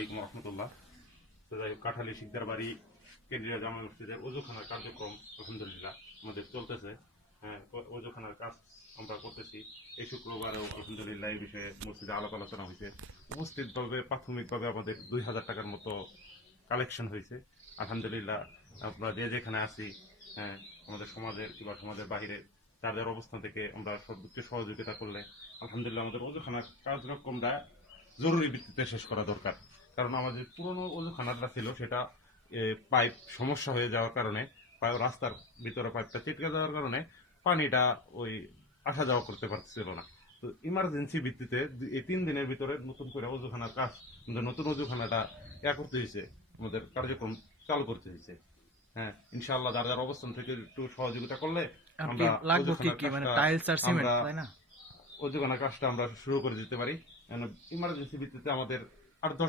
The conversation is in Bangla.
আলাইকুম রহমতুল্লাহ। তো যাই হোক, কাঠালী শিকদার বাড়ি কেন্দ্রীয় জামা মসজিদের ওযুখানার কার্যক্রম আলহামদুলিল্লাহ আমাদের চলতেছে। হ্যাঁ, ওযুখানার কাজ আমরা করতেছি। এই শুক্রবারেও আলহামদুলিল্লাহ এই বিষয়ে মসজিদে আলাপ আলোচনা হয়েছে। উপস্থিতভাবে প্রাথমিকভাবে আমাদের 2000 টাকার মতো কালেকশন হয়েছে আলহামদুলিল্লাহ। আমরা যে যেখানে আছি, হ্যাঁ, আমাদের সমাজের কিংবা সমাজের বাহিরে যাদের অবস্থান থেকে আমরা সর্বোচ্চ সহযোগিতা করলে আলহামদুলিল্লাহ আমাদের ওযুখানার কার্যক্রমটা জরুরি ভিত্তিতে শেষ করা দরকার। কারণ আমাদের পুরনো ওযুখানাটা ছিল, সেটা পাইপ সমস্যা হয়ে যাওয়ার কারণে, রাস্তার ভিতরে পাইপটা ছিটকে যাওয়ার কারণে পানিটা ওই আসা যাওয়া করতে পারছিল না। তো ইমার্জেন্সি ভিত্তিতে এই 3 দিনের ভিতরে নতুন করে ওযুখানার কাজ, আমাদের নতুন ওযুখানাটা করতে হয়েছে, আমাদের কার্যক্রম চালু করতে হয়েছে। হ্যাঁ, ইনশাআল্লাহ যার যার অবস্থান থেকে একটু সহযোগিতা করলে আমরা লাগবে কি কি মানে টাইলস আর সিমেন্ট, আমরা তাই না? ওযুখানার কাজটা আমরা শুরু করে দিতে পারি। ইমার্জেন্সি ভিত্তিতে আমাদের 8-10